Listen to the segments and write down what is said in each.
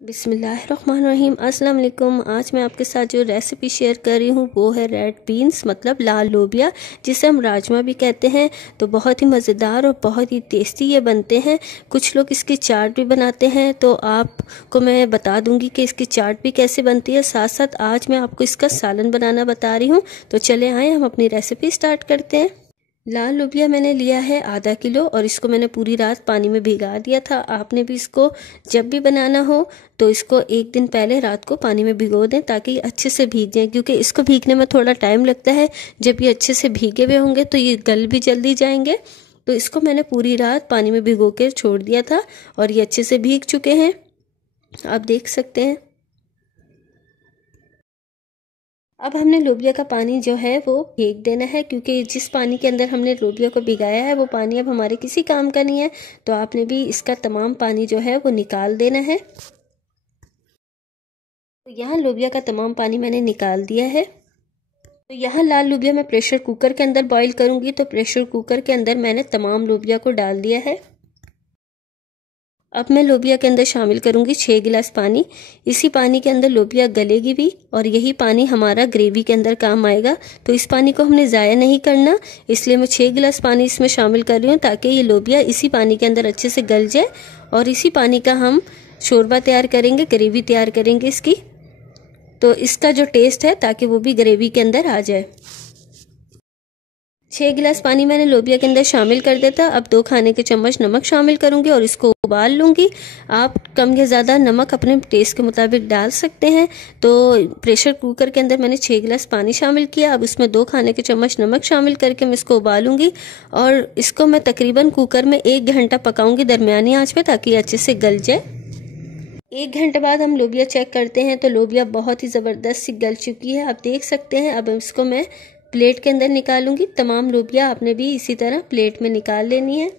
बिस्मिल्लाहिर्रहमानिर्रहीम। अस्सलाम वालेकुम। आज मैं आपके साथ जो रेसिपी शेयर कर रही हूँ वो है रेड बीन्स मतलब लाल लोबिया, जिसे हम राजमा भी कहते हैं। तो बहुत ही मज़ेदार और बहुत ही टेस्टी ये बनते हैं। कुछ लोग इसकी चाट भी बनाते हैं, तो आपको मैं बता दूंगी कि इसकी चाट भी कैसे बनती है। साथ साथ आज मैं आपको इसका सालन बनाना बता रही हूँ। तो चले आए हम अपनी रेसिपी स्टार्ट करते हैं। लाल लोबिया मैंने लिया है आधा किलो और इसको मैंने पूरी रात पानी में भिगा दिया था। आपने भी इसको जब भी बनाना हो तो इसको एक दिन पहले रात को पानी में भिगो दें ताकि ये अच्छे से भीग जाए, क्योंकि इसको भीगने में थोड़ा टाइम लगता है। जब ये अच्छे से भीगे हुए होंगे तो ये गल भी जल्दी जाएंगे। तो इसको मैंने पूरी रात पानी में भिगो कर छोड़ दिया था और ये अच्छे से भीग चुके हैं, आप देख सकते हैं। अब हमने लोबिया का पानी जो है वो फेंक देना है, क्योंकि जिस पानी के अंदर हमने लोबिया को भिगाया है वो पानी अब हमारे किसी काम का नहीं है। तो आपने भी इसका तमाम पानी जो है वो निकाल देना है। तो यहाँ लोबिया का तमाम पानी मैंने निकाल दिया है। तो यहाँ लाल लोबिया मैं प्रेशर कुकर के अंदर बॉईल करूँगी। तो प्रेशर कुकर के अंदर मैंने तमाम लोबिया को डाल दिया है। अब मैं लोबिया के अंदर शामिल करूंगी 6 गिलास पानी। इसी पानी के अंदर लोबिया गलेगी भी और यही पानी हमारा ग्रेवी के अंदर काम आएगा। तो इस पानी को हमने ज़ाया नहीं करना, इसलिए मैं 6 गिलास पानी इसमें शामिल कर रही हूँ ताकि ये लोबिया इसी पानी के अंदर अच्छे से गल जाए और इसी पानी का हम शोरबा तैयार करेंगे, ग्रेवी तैयार करेंगे इसकी। तो इसका जो टेस्ट है ताकि वो भी ग्रेवी के अंदर आ जाए। 6 गिलास पानी मैंने लोबिया के अंदर शामिल कर देता। अब 2 खाने के चम्मच नमक शामिल करूंगी और इसको उबाल लूंगी। आप कम या ज़्यादा नमक अपने टेस्ट के मुताबिक डाल सकते हैं। तो प्रेशर कुकर के अंदर मैंने 6 गिलास पानी शामिल किया। अब इसमें 2 खाने के चम्मच नमक शामिल करके मैं इसको उबालूंगी और इसको मैं तकरीबन कुकर में 1 घंटा पकाऊंगी दरमियानी आंच पे, ताकि अच्छे से गल जाए। 1 घंटे बाद हम लोबिया चेक करते हैं तो लोबिया बहुत ही ज़बरदस्त सी गल चुकी है, आप देख सकते हैं। अब इसको मैं प्लेट के अंदर निकालूंगी। तमाम लोबिया आपने भी इसी तरह प्लेट में निकाल लेनी है।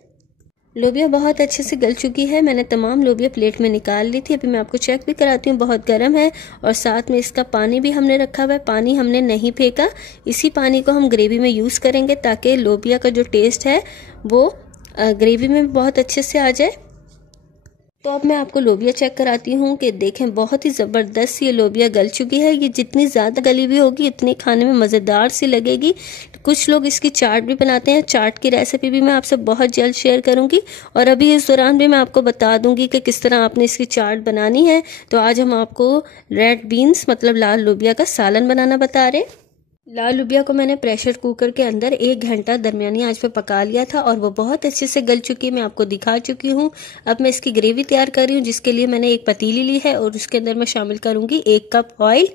लोबिया बहुत अच्छे से गल चुकी है, मैंने तमाम लोबिया प्लेट में निकाल ली थी। अभी मैं आपको चेक भी कराती हूँ, बहुत गर्म है। और साथ में इसका पानी भी हमने रखा हुआ है, पानी हमने नहीं फेंका। इसी पानी को हम ग्रेवी में यूज़ करेंगे ताकि लोबिया का जो टेस्ट है वो ग्रेवी में बहुत अच्छे से आ जाए। तो अब मैं आपको लोबिया चेक कराती हूँ कि देखें बहुत ही ज़बरदस्त ये लोबिया गल चुकी है। ये जितनी ज़्यादा गली हुई होगी उतनी खाने में मज़ेदार सी लगेगी। कुछ लोग इसकी चाट भी बनाते हैं, चाट की रेसिपी भी मैं आपसे बहुत जल्द शेयर करूँगी। और अभी इस दौरान भी मैं आपको बता दूँगी कि किस तरह आपने इसकी चाट बनानी है। तो आज हम आपको रेड बीन्स मतलब लाल लोबिया का सालन बनाना बता रहे हैं। लाल लोबिया को मैंने प्रेशर कुकर के अंदर 1 घंटा दरमियानी आंच पे पका लिया था और वो बहुत अच्छे से गल चुकी है, मैं आपको दिखा चुकी हूँ। अब मैं इसकी ग्रेवी तैयार कर रही हूँ, जिसके लिए मैंने एक पतीली ली है और उसके अंदर मैं शामिल करूंगी 1 कप ऑयल।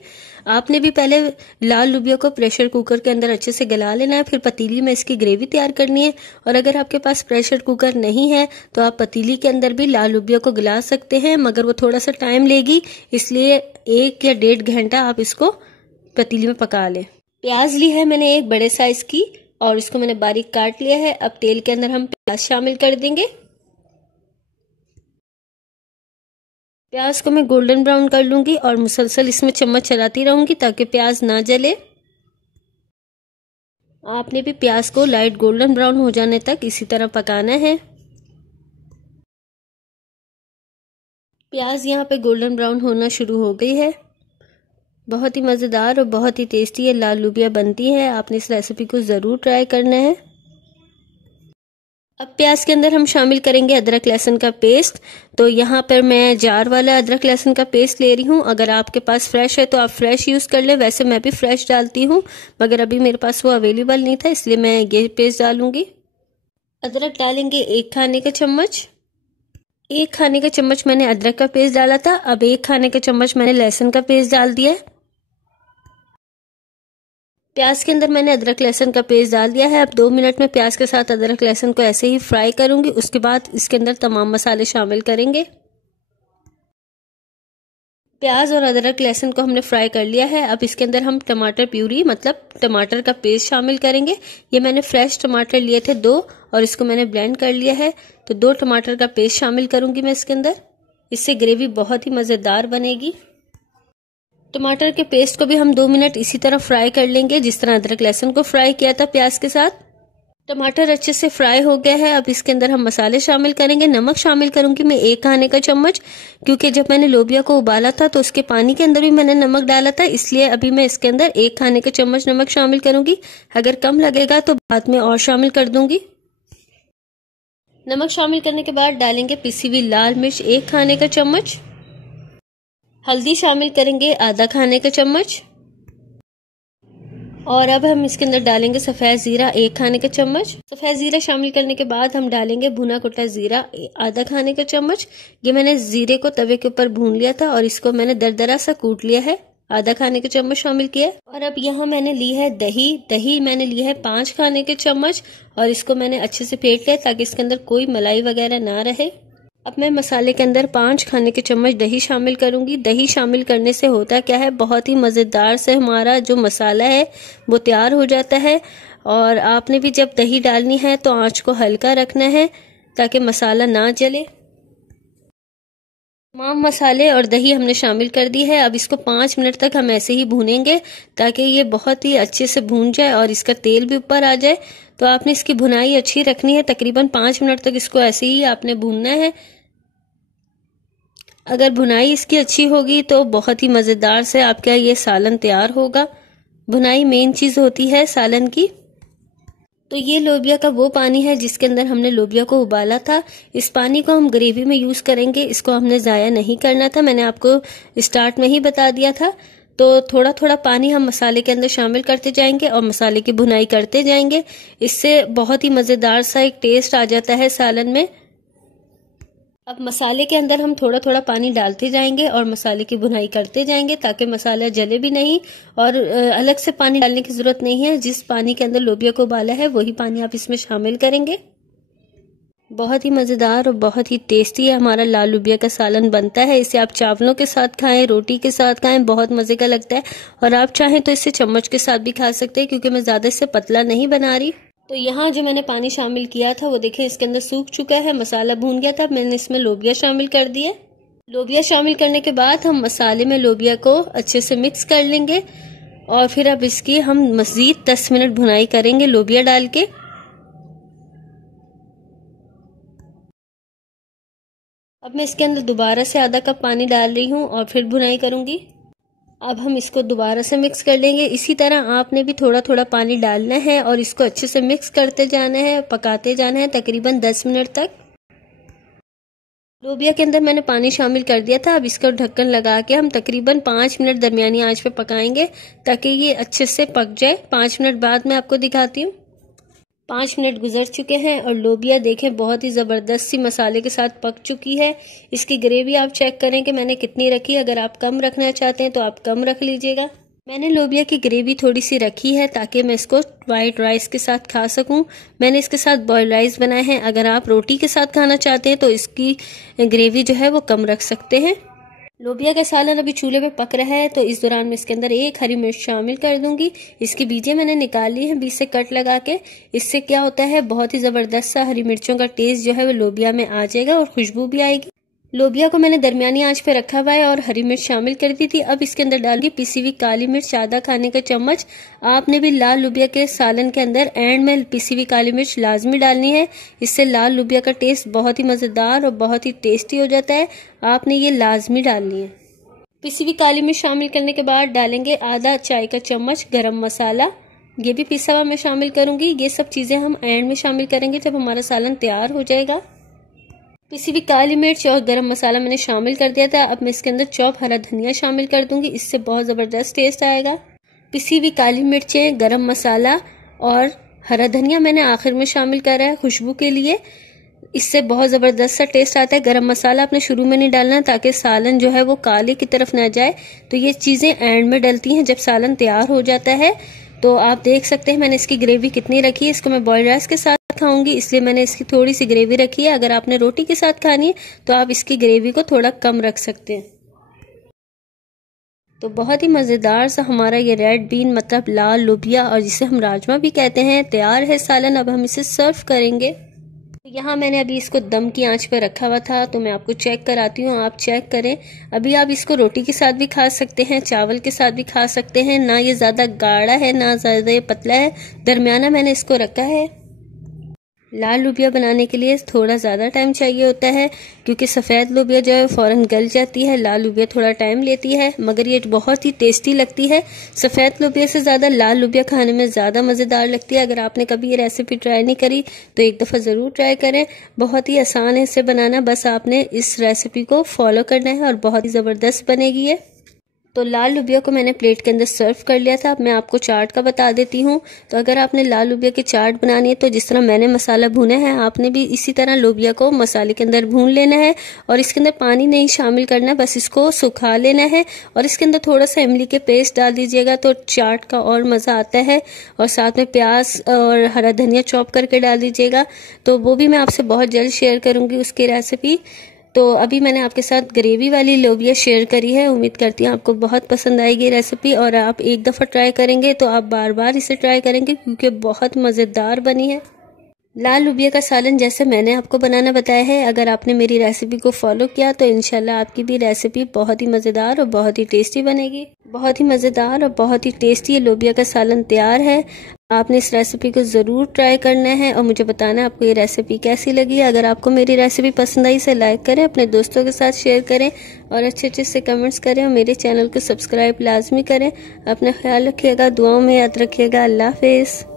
आपने भी पहले लाल लोबिया को प्रेशर कुकर के अंदर अच्छे से गला लेना है, फिर पतीली में इसकी ग्रेवी तैयार करनी है। और अगर आपके पास प्रेशर कुकर नहीं है तो आप पतीली के अंदर भी लाल लोबिया को गला सकते हैं, मगर वो थोड़ा सा टाइम लेगी, इसलिए 1 या 1.5 घंटा आप इसको पतीली में पका लें। प्याज ली है मैंने एक बड़े साइज की और इसको मैंने बारीक काट लिया है। अब तेल के अंदर हम प्याज शामिल कर देंगे। प्याज को मैं गोल्डन ब्राउन कर लूंगी और मुसलसल इसमें चम्मच चलाती रहूंगी ताकि प्याज ना जले। आपने भी प्याज को लाइट गोल्डन ब्राउन हो जाने तक इसी तरह पकाना है। प्याज यहाँ पे गोल्डन ब्राउन होना शुरू हो गई है। बहुत ही मज़ेदार और बहुत ही टेस्टी ये लाल लोबिया बनती है, आपने इस रेसिपी को ज़रूर ट्राई करना है। अब प्याज के अंदर हम शामिल करेंगे अदरक लहसुन का पेस्ट। तो यहाँ पर मैं जार वाला अदरक लहसुन का पेस्ट ले रही हूँ। अगर आपके पास फ्रेश है तो आप फ्रेश यूज़ कर ले, वैसे मैं भी फ्रेश डालती हूँ, मगर अभी मेरे पास वो अवेलेबल नहीं था इसलिए मैं ये पेस्ट डालूंगी। अदरक डालेंगे 1 खाने का चम्मच। 1 खाने का चम्मच मैंने अदरक का पेस्ट डाला था। अब 1 खाने का चम्मच मैंने लहसुन का पेस्ट डाल दिया है। प्याज के अंदर मैंने अदरक लहसुन का पेस्ट डाल दिया है। अब 2 मिनट में प्याज के साथ अदरक लहसुन को ऐसे ही फ्राई करूंगी। उसके बाद इसके अंदर तमाम मसाले शामिल करेंगे। प्याज और अदरक लहसुन को हमने फ्राई कर लिया है। अब इसके अंदर हम टमाटर प्यूरी मतलब टमाटर का पेस्ट शामिल करेंगे। ये मैंने फ्रेश टमाटर लिए थे 2 और इसको मैंने ब्लेंड कर लिया है। तो 2 टमाटर का पेस्ट शामिल करूंगी मैं इसके अंदर। इससे ग्रेवी बहुत ही मज़ेदार बनेगी। टमाटर के पेस्ट को भी हम 2 मिनट इसी तरह फ्राई कर लेंगे जिस तरह अदरक लहसुन को फ्राई किया था प्याज के साथ। टमाटर अच्छे से फ्राई हो गया है। अब इसके अंदर हम मसाले शामिल करेंगे। नमक शामिल करूंगी मैं 1 खाने का चम्मच, क्योंकि जब मैंने लोबिया को उबाला था तो उसके पानी के अंदर भी मैंने नमक डाला था, इसलिए अभी मैं इसके अंदर 1 खाने का चम्मच नमक शामिल करूंगी। अगर कम लगेगा तो बाद में और शामिल कर दूंगी। नमक शामिल करने के बाद डालेंगे पिसी हुई लाल मिर्च 1 खाने का चम्मच। हल्दी शामिल करेंगे आधा खाने का चम्मच। और अब हम इसके अंदर डालेंगे सफ़ेद ज़ीरा 1 खाने का चम्मच। सफ़ेद ज़ीरा शामिल करने के बाद हम डालेंगे भुना कुटा ज़ीरा आधा खाने का चम्मच। ये मैंने ज़ीरे को तवे के ऊपर भून लिया था और इसको मैंने दरदरा सा कूट लिया है, आधा खाने का चम्मच शामिल किया। और अब यहाँ मैंने ली है दही मैंने ली है 5 खाने के चम्मच और इसको मैंने अच्छे से फेंट लिया ताकि इसके अंदर कोई मलाई वगैरह ना रहे। अब मैं मसाले के अंदर 5 खाने के चम्मच दही शामिल करूंगी। दही शामिल करने से होता क्या है, बहुत ही मज़ेदार से हमारा जो मसाला है वो तैयार हो जाता है। और आपने भी जब दही डालनी है तो आंच को हल्का रखना है ताकि मसाला ना जले। तमाम मसाले और दही हमने शामिल कर दी है। अब इसको 5 मिनट तक हम ऐसे ही भूनेंगे ताकि ये बहुत ही अच्छे से भून जाए और इसका तेल भी ऊपर आ जाए। तो आपने इसकी भुनाई अच्छी रखनी है, तकरीबन 5 मिनट तक इसको ऐसे ही आपने भूनना है। अगर भुनाई इसकी अच्छी होगी तो बहुत ही मज़ेदार से आपका ये सालन तैयार होगा। भुनाई मेन चीज़ होती है सालन की। तो ये लोबिया का वो पानी है जिसके अंदर हमने लोबिया को उबाला था। इस पानी को हम ग्रेवी में यूज़ करेंगे, इसको हमने ज़ाया नहीं करना था, मैंने आपको स्टार्ट में ही बता दिया था। तो थोड़ा थोड़ा पानी हम मसाले के अंदर शामिल करते जाएंगे और मसाले की भुनाई करते जाएंगे। इससे बहुत ही मज़ेदार सा एक टेस्ट आ जाता है सालन में। अब मसाले के अंदर हम थोड़ा थोड़ा पानी डालते जाएंगे और मसाले की भुनाई करते जाएंगे ताकि मसाला जले भी नहीं और अलग से पानी डालने की ज़रूरत नहीं है। जिस पानी के अंदर लोबिया को उबाला है वही पानी आप इसमें शामिल करेंगे। बहुत ही मज़ेदार और बहुत ही टेस्टी हमारा लाल लोबिया का सालन बनता है। इसे आप चावलों के साथ खाएं, रोटी के साथ खाएं, बहुत मज़े का लगता है। और आप चाहें तो इसे चम्मच के साथ भी खा सकते हैं, क्योंकि मैं ज़्यादा इससे पतला नहीं बना रही। तो यहाँ जो मैंने पानी शामिल किया था वो देखें इसके अंदर सूख चुका है, मसाला भून गया था। मैंने इसमें लोबिया शामिल कर दिए। लोबिया शामिल करने के बाद हम मसाले में लोबिया को अच्छे से मिक्स कर लेंगे और फिर अब इसकी हम मज़ीद 10 मिनट भुनाई करेंगे लोबिया डाल के। अब मैं इसके अंदर दोबारा से आधा कप पानी डाल रही हूँ और फिर भुनाई करूँगी। अब हम इसको दोबारा से मिक्स कर लेंगे। इसी तरह आपने भी थोड़ा थोड़ा पानी डालना है और इसको अच्छे से मिक्स करते जाना है, पकाते जाना है तकरीबन 10 मिनट तक। लोबिया के अंदर मैंने पानी शामिल कर दिया था। अब इसका ढक्कन लगा के हम तकरीबन 5 मिनट दरमियानी आंच पे पकाएंगे ताकि ये अच्छे से पक जाए। 5 मिनट बाद मैं आपको दिखाती हूँ। 5 मिनट गुजर चुके हैं और लोबिया देखें बहुत ही ज़बरदस्त सी मसाले के साथ पक चुकी है। इसकी ग्रेवी आप चेक करें कि मैंने कितनी रखी। अगर आप कम रखना चाहते हैं तो आप कम रख लीजिएगा। मैंने लोबिया की ग्रेवी थोड़ी सी रखी है ताकि मैं इसको वाइट राइस के साथ खा सकूं। मैंने इसके साथ बॉयल राइस बनाए हैं। अगर आप रोटी के साथ खाना चाहते हैं तो इसकी ग्रेवी जो है वो कम रख सकते हैं। लोबिया का सालन अभी चूल्हे पे पक रहा है तो इस दौरान मैं इसके अंदर 1 हरी मिर्च शामिल कर दूंगी। इसकी बीजें मैंने निकाल ली हैं बीच से कट लगा के। इससे क्या होता है, बहुत ही ज़बरदस्त सा हरी मिर्चों का टेस्ट जो है वो लोबिया में आ जाएगा और खुशबू भी आएगी। लोबिया को मैंने दरमियानी आंच पे रखा हुआ है और हरी मिर्च शामिल कर दी थी। अब इसके अंदर डाल दी पिसी हुई काली मिर्च आधा खाने का चम्मच। आपने भी लाल लोबिया के सालन के अंदर एंड में पिसी हुई काली मिर्च लाजमी डालनी है। इससे लाल लोबिया का टेस्ट बहुत ही मज़ेदार और बहुत ही टेस्टी हो जाता है। आपने ये लाजमी डालनी है। पिसी हुई काली मिर्च शामिल करने के बाद डालेंगे आधा चाय का चम्मच गरम मसाला। ये भी पिसा हुआ मैं शामिल करूंगी। ये सब चीज़ें हम एंड में शामिल करेंगे जब हमारा सालन तैयार हो जाएगा। पिसी हुई काली मिर्च और गरम मसाला मैंने शामिल कर दिया था। अब मैं इसके अंदर चॉप हरा धनिया शामिल कर दूंगी, इससे बहुत ज़बरदस्त टेस्ट आएगा। पिसी हुई काली मिर्चें, गरम मसाला और हरा धनिया मैंने आखिर में शामिल करा है खुशबू के लिए। इससे बहुत ज़बरदस्त सा टेस्ट आता है। गरम मसाला आपने शुरू में नहीं डालना ताकि सालन जो है वो काले की तरफ ना जाए। तो ये चीज़ें एंड में डलती हैं जब सालन तैयार हो जाता है। तो आप देख सकते हैं मैंने इसकी ग्रेवी कितनी रखी है। इसको मैं बॉइल्ड राइस के साथ खाऊंगी इसलिए मैंने इसकी थोड़ी सी ग्रेवी रखी है। अगर आपने रोटी के साथ खानी है तो आप इसकी ग्रेवी को थोड़ा कम रख सकते हैं। तो बहुत ही मज़ेदार सा हमारा ये रेड बीन मतलब लाल लोबिया और जिसे हम राजमा भी कहते हैं तैयार है सालन। अब हम इसे सर्व करेंगे। यहाँ मैंने अभी इसको दम की आंच पर रखा हुआ था तो मैं आपको चेक कराती हूँ, आप चेक करें। अभी आप इसको रोटी के साथ भी खा सकते हैं, चावल के साथ भी खा सकते हैं। ना ये ज़्यादा गाढ़ा है ना ज़्यादा ये पतला है, दरमियाना मैंने इसको रखा है। लाल लोबिया बनाने के लिए थोड़ा ज़्यादा टाइम चाहिए होता है, क्योंकि सफ़ेद लोबिया जो है फ़ौरन गल जाती है, लाल लोबिया थोड़ा टाइम लेती है, मगर ये बहुत ही टेस्टी लगती है। सफ़ेद लोबिया से ज़्यादा लाल लोबिया खाने में ज़्यादा मज़ेदार लगती है। अगर आपने कभी ये रेसिपी ट्राई नहीं करी तो एक दफ़ा ज़रूर ट्राई करें। बहुत ही आसान है इसे बनाना, बस आपने इस रेसिपी को फॉलो करना है और बहुत ही ज़बरदस्त बनेगी ये। तो लाल लोबिया को मैंने प्लेट के अंदर सर्व कर लिया था। अब मैं आपको चाट का बता देती हूँ। तो अगर आपने लाल लोबिया की चाट बनानी है तो जिस तरह मैंने मसाला भुना है, आपने भी इसी तरह लोबिया को मसाले के अंदर भून लेना है और इसके अंदर पानी नहीं शामिल करना, बस इसको सुखा लेना है और इसके अंदर थोड़ा सा इमली के पेस्ट डाल दीजिएगा तो चाट का और मज़ा आता है। और साथ में प्याज और हरा धनिया चॉप करके डाल दीजिएगा, तो वो भी मैं आपसे बहुत जल्द शेयर करूँगी उसकी रेसिपी। तो अभी मैंने आपके साथ ग्रेवी वाली लोबिया शेयर करी है। उम्मीद करती हूँ आपको बहुत पसंद आएगी रेसिपी और आप एक दफ़ा ट्राई करेंगे तो आप बार बार इसे ट्राई करेंगे, क्योंकि बहुत मज़ेदार बनी है। लाल लोबिया का सालन जैसे मैंने आपको बनाना बताया है, अगर आपने मेरी रेसिपी को फॉलो किया तो इंशाल्लाह आपकी भी रेसिपी बहुत ही मज़ेदार और बहुत ही टेस्टी बनेगी। बहुत ही मज़ेदार और बहुत ही टेस्टी ये लोबिया का सालन तैयार है। आपने इस रेसिपी को ज़रूर ट्राई करना है और मुझे बताना है आपको ये रेसिपी कैसी लगी। अगर आपको मेरी रेसिपी पसंद आई इसे लाइक करें, अपने दोस्तों के साथ शेयर करें और अच्छे से कमेंट्स करें और मेरे चैनल को सब्सक्राइब लाजमी करें। अपना ख्याल रखिएगा, दुआओं में याद रखिएगा। अल्लाह हाफिज़।